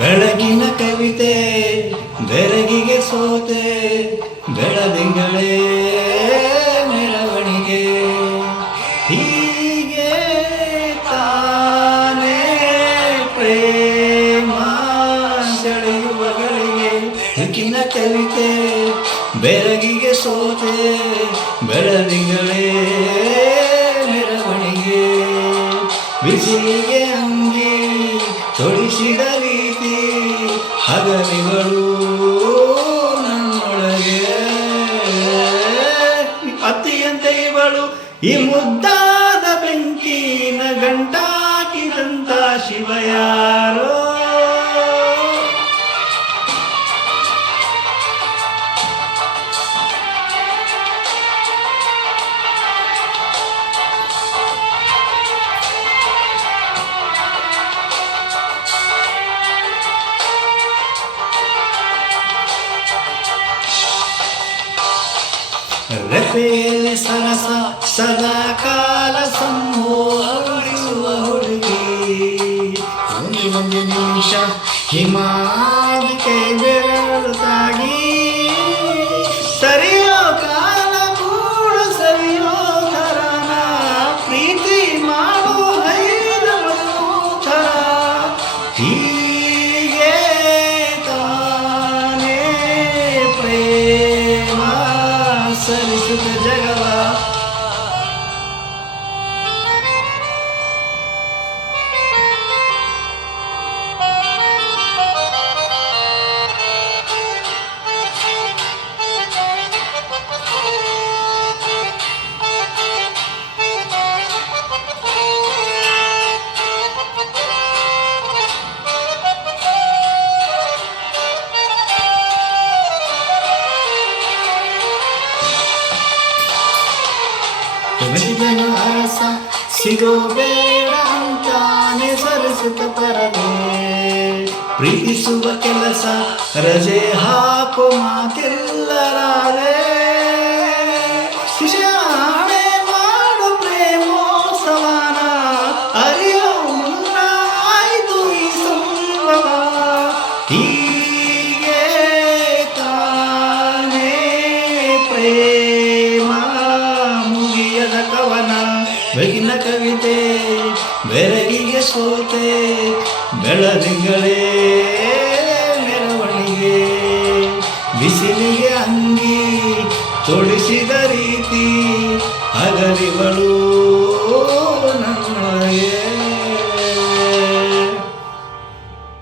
ಬೆಳಗಿನ ಕವಿತೆ ಬೆರಗಿಗೆ ಸೋತೆ ಬೆಳದಿಂಗಳೇ ಮೆರವಣಿಗೆ ಹೀಗೆ ತಾನೇ ಪ್ರೇಮ ಸೆಳೆಯುವಗಳಿಗೆ ಬೆಳಗಿನ ಕವಿತೆ ಬೆರಗಿಗೆ ಸೋತೆ ಬೆಳದಿಂಗಳೇ ಮೆರವಣಿಗೆ ಬಿಸಿಲಿಗೆ ಅಂಗಿ ತೊಡಿಸಿದ ರೀತಿ ಹಗಲಿಗಳು ನನ್ನೊಳಗೆ ಅತ್ತಿಯಂತೆ ಇವಳು ಈ ಮುದ್ದಾದ ಬೆಂಕಿನ ಗಂಟಾಕಿದಂತ ಶಿವ ಯಾರೋ ರೆಪೆಯಲ್ಲಿ ಸರಸ ಸದಾ ಕಾಲ ಸಂಮೋಹಿಸುವ ಹುಡುಗಿ ಒಂದು ನಿಮಿಷ ಹಿಮಾದಿಕೆ ಬೆರಳು ತಾಗಿ ಸರಿಯೋ ಕಾಲ ಕೂಡ ಸರಿಯೋ ಥರನ ಪ್ರೀತಿ ಮಾಡೋ ಐದ ಥರ ಹೀಗೆ ತಾನೇ ಪ್ರೇಮ ಸರಿಸುತ್ತ ಜಗವ ಬೆಳೆದನು ಅರಸ ಸಿಗೋ ಬೇಡ ಅಂತಾನೆ ಸರಿಸುತ್ತ ಪರದೆ ಪ್ರೀತಿಸುವ ಕೆಲಸ ರಜೆ ಹಾಕೋ ಮಾತಿಲ್ಲರಾದೆ ಶಿಶಾಣೆ ಮಾಡು ಪ್ರೇಮೋತ್ಸವನ ಅರಿಯೋ ಮುನ್ನ ಆಯ್ತು ಈ ಸಂಭವ ಹೀಗೆ ತಾನೇ ಪ್ರೇಮ ಕವನ ಬೆಳಗಿನ ಕವಿತೆ ಬೆರಗಿಗೆ ಸೋತೆ ಬೆಳದಿಂಗಳೇ ಮೆರವಣಿಗೆ ಬಿಸಿಲಿಗೆ ಅಂಗಿ ತೊಡಿಸಿದ ರೀತಿ ಹಗಲಿಗಳು